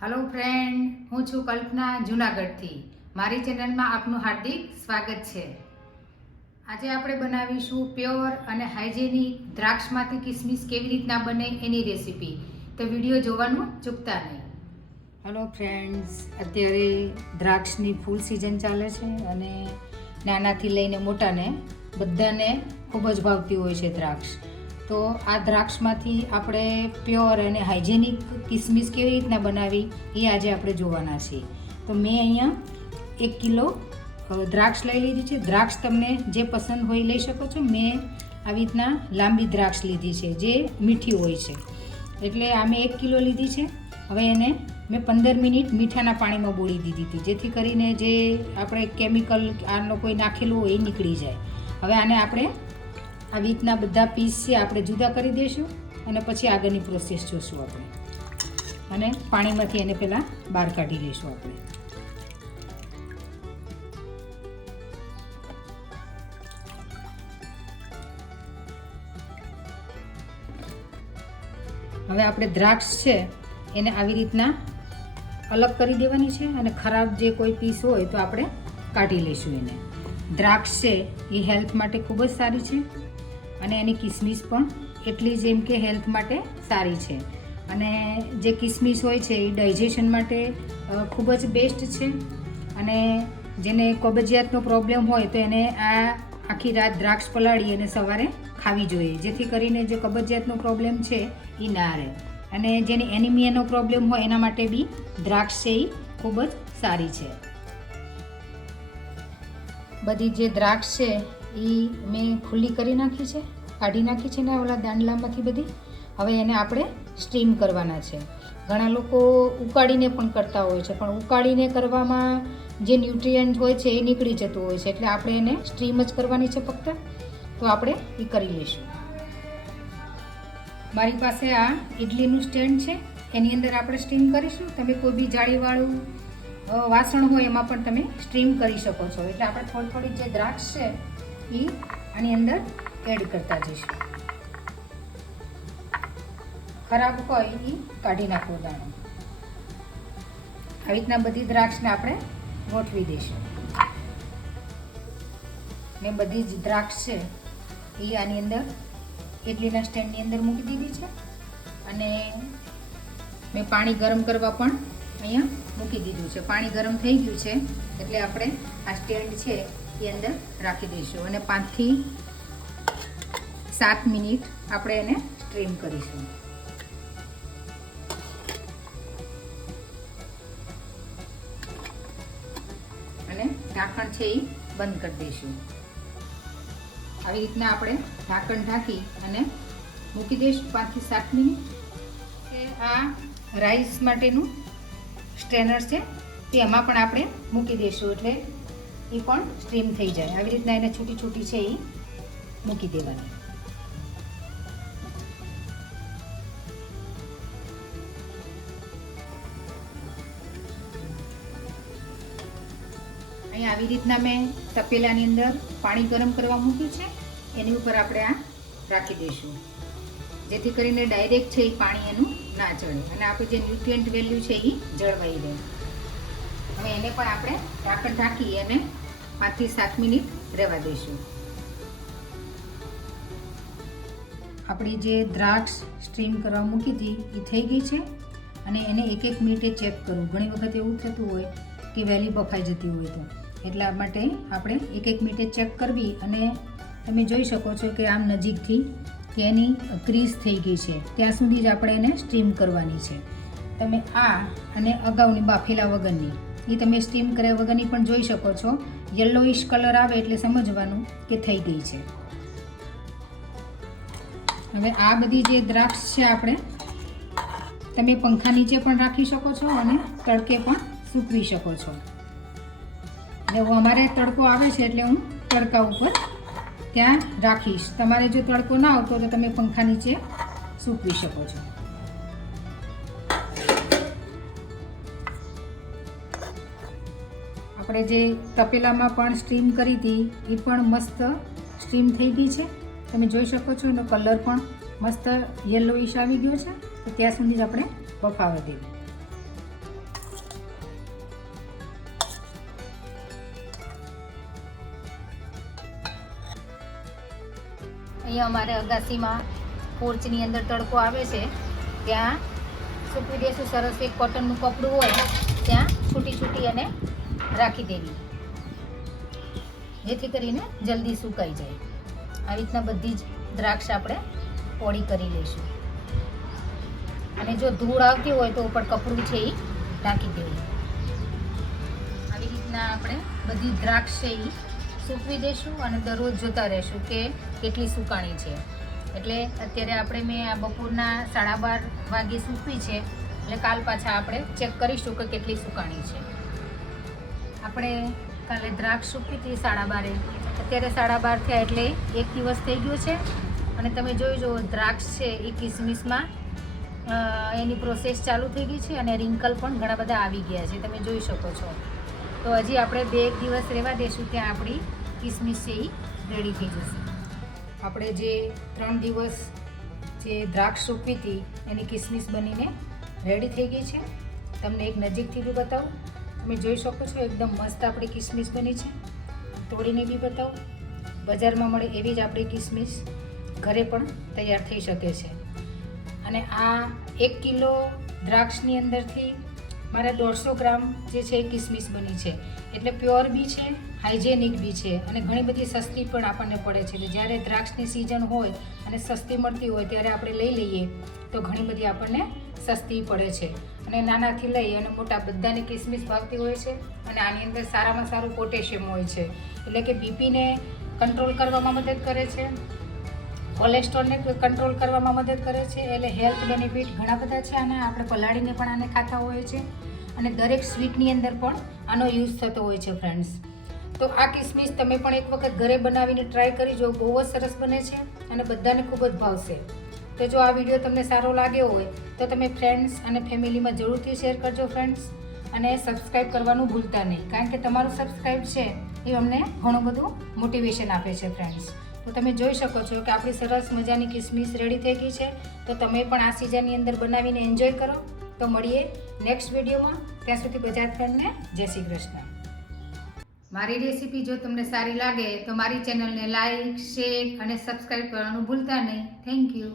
Hello friend, हूँ छू कल्पना जूनागढ़थी। मारी चेनल में आपનું हार्दिक स्वागत है। आज આપણે બનાવીશું પ્યોર અને હાઇજેનિક દ્રાક્ષમાંથી કિસમિસ કેવી રીતના બને એની રેસીપી, તો વિડીયો જોવાનું ચૂકતા નહીં। હેલો ફ્રેન્ડ્સ, અત્યારે દ્રાક્ષની ફૂલ સિઝન ચાલે છે અને નાનાથી લઈને મોટાને બધાને ખૂબ જ ભાવતી હોય છે દ્રાક્ષ। તો આ દ્રાક્ષમાંથી આપણે પ્યોર અને હાઇજેનિક કિસમિસ કેવી રીતના બનાવી એ આજે આપણે જોવાના છીએ। તો મેં અહીંયા 1 કિલો દ્રાક્ષ લઈ લીધી છે। દ્રાક્ષ તમને જે પસંદ હોય લઈ શકો છો। મેં આવી રીતના લાંબી દ્રાક્ષ લીધી છે જે મીઠી હોય છે, એટલે આ મેં 1 કિલો લીધી છે। હવે એને મેં 15 મિનિટ મીઠાના પાણીમાં બોળી દીધી હતી, જેથી કરીને જે આપણે કેમિકલ આનો કોઈ નાખેલું હોય એ નીકળી જાય। હવે આને આપણે આવી રીતના બધા પીસ છે આપણે જુદા કરી દઈશું અને પછી આગળની પ્રોસેસ જોઈશું આપણે, અને પાણીમાંથી એને પહેલાં બહાર કાઢી લઈશું આપણે। હવે આપણે દ્રાક્ષ છે એને આવી રીતના અલગ કરી દેવાની છે અને ખરાબ જે કોઈ પીસ હોય તો આપણે કાઢી લઈશું એને। દ્રાક્ષ છે એ હેલ્થ માટે ખૂબ જ સારી છે અને એની કિસમિસ પણ એટલી જ એમ કે હેલ્થ માટે સારી છે। અને જે કિસમિસ હોય છે એ ડાયજેશન માટે ખૂબ જ બેસ્ટ છે। અને જેને કબજિયાતનો પ્રોબ્લેમ હોય તો એને આ આખી રાત દ્રાક્ષ પલાળી અને સવારે ખાવી જોઈએ, જેથી કરીને જે કબજિયાતનો પ્રોબ્લેમ છે એ ના રહે। અને જેને એનિમિયાનો પ્રોબ્લેમ હોય એના માટે બી દ્રાક્ષ છે એ ખૂબ જ સારી છે। બધી જે દ્રાક્ષ છે એ મેં ખુલ્લી કરી નાખી છે, કાઢી નાખી છે ને ઓલા દાંડલામાંથી બધી। હવે એને આપણે સ્ટીમ કરવાના છે। ઘણા લોકો ઉકાળીને પણ કરતા હોય છે, પણ ઉકાળીને કરવામાં જે ન્યુટ્રિયન્ટ હોય છે એ નીકળી જતું હોય છે, એટલે આપણે એને સ્ટીમ જ કરવાની છે ફક્ત। તો આપણે એ કરી લઈશું। મારી પાસે આ ઇડલીનું સ્ટેન્ડ છે, એની અંદર આપણે સ્ટીમ કરીશું। તમે કોઈ બી જાળીવાળું વાસણ હોય એમાં પણ તમે સ્ટીમ કરી શકો છો। એટલે આપણે થોડી થોડી જે દ્રાક્ષ છે એ આની અંદર એડ કરતા જઈશું। ખરાબ હોય એ કાઢી નાખવો દાણો। આવી રીતના બધી દ્રાક્ષને આપણે ગોઠવી દઈશું। મેં બધી જ દ્રાક્ષ છે એ આની અંદર ઇડલીના સ્ટેન્ડની અંદર મૂકી દીધી છે અને મેં પાણી ગરમ કરવા પણ અહીંયા મૂકી દીધું છે। પાણી ગરમ થઈ ગયું છે એટલે આપણે આ સ્ટેન્ડ છે એ અંદર રાખી દઈશું અને 5 થી 7 મિનિટ આપણે એને સ્ટીમ કરીશું। અને ઢાંકણ છે એ બંધ કરી દઈશું। આવી રીતના આપણે ઢાંકણ ઢાંકી અને મૂકી દઈશું 5 થી 7 મિનિટ। આ રાઈસ માટેનું સ્ટ્રેનર છે તે એમાં પણ આપણે મૂકી દઈશું, એટલે એ પણ સ્ટીમ થઈ જાય। આવી રીતના એને છૂટી છૂટી છે એ મૂકી દેવાની। અહીંયા આવી રીતના મેં તપેલાની અંદર પાણી ગરમ કરવા મૂક્યું છે, એની ઉપર આપણે આ રાખી દઈશું, જેથી કરીને ડાયરેક્ટ છે એ પાણી એનું ના ચડે અને આપણે જે ન્યુટ્રિયન્ટ વેલ્યુ છે એ જળવાઈ રહે। હવે એને પણ આપણે ઢાંકણ ઢાંકી અને 5 થી 7 મિનિટ રહેવા દઈશું। આપણી જે દ્રાક્ષ સ્ટીમ કરવા મૂકી હતી એ થઈ ગઈ છે અને એને 1-1 મિનિટે ચેક કરવું। ઘણી વખત એવું થતું હોય કે વહેલી બફાઈ જતી હોય, તો એટલા માટે આપણે 1-1 મિનિટે ચેક કરવી। અને તમે જોઈ શકો છો કે આમ નજીકથી કે એની ક્રીઝ થઈ ગઈ છે ત્યાં સુધી જ આપણે એને સ્ટીમ કરવાની છે। તમે આ અને અગાઉની બાફેલા વગરની એ તમે સ્ટીમ કર્યા વગરની પણ જોઈ શકો છો। યલોઇશ કલર આવે એટલે સમજવાનું કે થઈ ગઈ છે। હવે આ બધી જે દ્રાક્ષ છે આપણે તમે પંખા નીચે પણ રાખી શકો છો અને તડકે પણ સૂકવી શકો છો। એટલે અમારે તડકો આવે છે એટલે હું તડકા ઉપર ત્યાં રાખીશ। તમારે જો તડકો ના આવતો તો તમે પંખા નીચે સૂકવી શકો છો। આપણે જે તપેલામાં પણ સ્ટીમ કરી હતી એ પણ મસ્ત સ્ટીમ થઈ ગઈ છે, તમે જોઈ શકો છો। એનો કલર પણ મસ્ત યલોઇશ આવી ગયો છે, તો ત્યાં સુધી જ આપણે બફાવા દેવું। અહીંયા અમારે અગાસીમાં પોર્ચની અંદર તડકો આવે છે, ત્યાં સૂકવી દેશું. સરસ એક કોટનનું કપડું હોય ત્યાં છૂટી અને રાખી દેવી, જેથી કરીને જલ્દી સુકાઈ જાય. આવી રીતના બધી જ દ્રાક્ષ આપણે પોળી કરી લઈશું. અને જો ધૂળ આવતી હોય તો ઉપર કપડું છે એ ઢાંકી દેવું. આવી રીતના આપણે બધી દ્રાક્ષ છે એ સૂકવી દઈશું અને દરરોજ જોતા રહેશું કે કેટલી સુકાણી છે. એટલે અત્યારે આપણે મેં આ બપોરના 12:30 વાગે સૂકવી છે, એટલે કાલ પાછા આપણે ચેક કરીશું કે કેટલી સુકાણી છે. આપણે કાલે દ્રાક્ષ સૂકવી હતી 12:30, અત્યારે 12:30 થયા, એટલે એક દિવસ થઈ ગયો છે. અને તમે જોઈ જુઓ દ્રાક્ષ છે એ કિસમિસમાં એની પ્રોસેસ ચાલુ થઈ ગઈ છે અને રિંકલ પણ ઘણા બધા આવી ગયા છે, તમે જોઈ શકો છો. તો હજી આપણે 2 દિવસ રહેવા દઈશું, ત્યાં આપણી કિસમિસ છે એ રેડી થઈ જશે. આપણે જે 3 દિવસ જે દ્રાક્ષ સૂકવી હતી એની કિસમિસ બનીને રેડી થઈ ગઈ છે. તમને એક નજીકથી બી બતાવું, તમે જોઈ શકો છો એકદમ મસ્ત આપણી કિસમિસ બની છે. તોડીને બી બતાવું, બજારમાં મળે એવી જ આપણી કિસમિસ ઘરે પણ તૈયાર થઈ શકે છે. અને આ 1 કિલો દ્રાક્ષની અંદરથી મારા 150 ગ્રામ જે છે એ કિસમિસ બની છે. એટલે પ્યોર બી છે, હાઇજેનિક બી છે અને ઘણી બધી સસ્તી પણ આપણને પડે છે. જ્યારે દ્રાક્ષની સિઝન હોય અને સસ્તી મળતી હોય ત્યારે આપણે લઈ લઈએ તો ઘણી બધી આપણને સસ્તી પડે છે. અને નાનાથી લઈ અને મોટા બધાને કિસમિસ ભાવતી હોય છે. અને આની અંદર સારામાં સારું પોટેશિયમ હોય છે, એટલે કે બીપીને કંટ્રોલ કરવામાં મદદ કરે છે, કોલેસ્ટ્રોલને કંટ્રોલ કરવામાં મદદ કરે છે. એટલે હેલ્થ બેનિફિટ ઘણા બધા છે આના. આપણે પલાળીને પણ આને ખાતા હોઈએ છીએ અને દરેક સ્વીટની અંદર પણ આનો યુઝ થતો હોય છે ફ્રેન્ડ્સ. તો આ કિસમિસ તમે પણ એક વખત ઘરે બનાવીને ટ્રાય કરી જો, બહુ જ સરસ બને છે અને બધાને ખૂબ જ ભાવશે. તો જો આ વિડીયો તમને સારો લાગ્યો હોય તો તમે ફ્રેન્ડ્સ અને ફેમિલીમાં જરૂરથી શેર કરજો ફ્રેન્ડ્સ. અને સબસ્ક્રાઈબ કરવાનું ભૂલતા નહીં, કારણ કે તમારું સબસ્ક્રાઈબ છે એ અમને ઘણું બધું મોટિવેશન આપે છે ફ્રેન્ડ્સ. તો તમે જોઈ શકો છો કે આપણી સરસ મજાની કિસમિસ રેડી થઈ ગઈ છે. તો તમે પણ આ સિઝનની અંદર બનાવીને એન્જોય કરો. તો મળીએ નેક્સ્ટ વિડીયોમાં. ત્યાં સુધી બધા ફ્રેન્ડને જય શ્રી કૃષ્ણ. મારી રેસીપી જો તમને સારી લાગે તો મારી ચેનલને લાઈક, શેર અને સબસ્ક્રાઈબ કરવાનું ભૂલતા નહીં. Thank you.